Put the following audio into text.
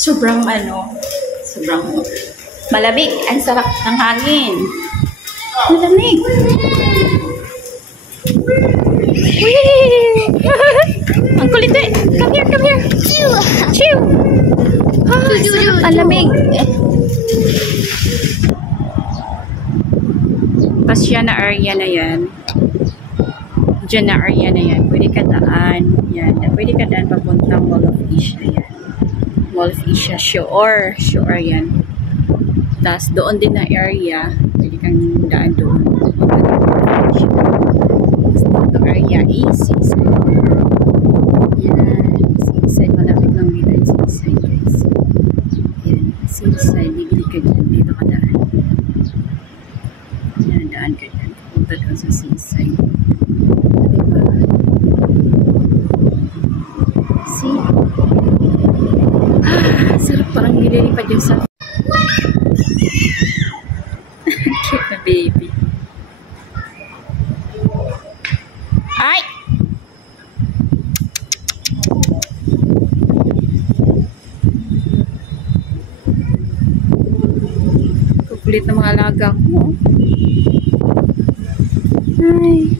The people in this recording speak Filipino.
sobrang sobrang malamig. Ang sarap ng hangin. Malamig. Whee! Ang kulit eh. Come here, come here. Chew. Ang lamig. Pasya na area na yan. Diyan na area na yan. Pwede ka daan. Yan. Pwede ka daan papuntang Mall of Asia yan. Mall of Asia. Sure yan. Tapos doon din na area. Pwede kang daan doon. Tapos dito area is seaside. Yan. Seaside. Malapit lang dito yung seaside guys. Yan. Seaside. Bibili ka dyan. Dito ka daan. Yan. Daan ka dyan. Punta doon sa seaside. Diba? See? Sarap parang nililipad yung sa cute na baby. Ay! Kukulit na mga alaga ko. Ay.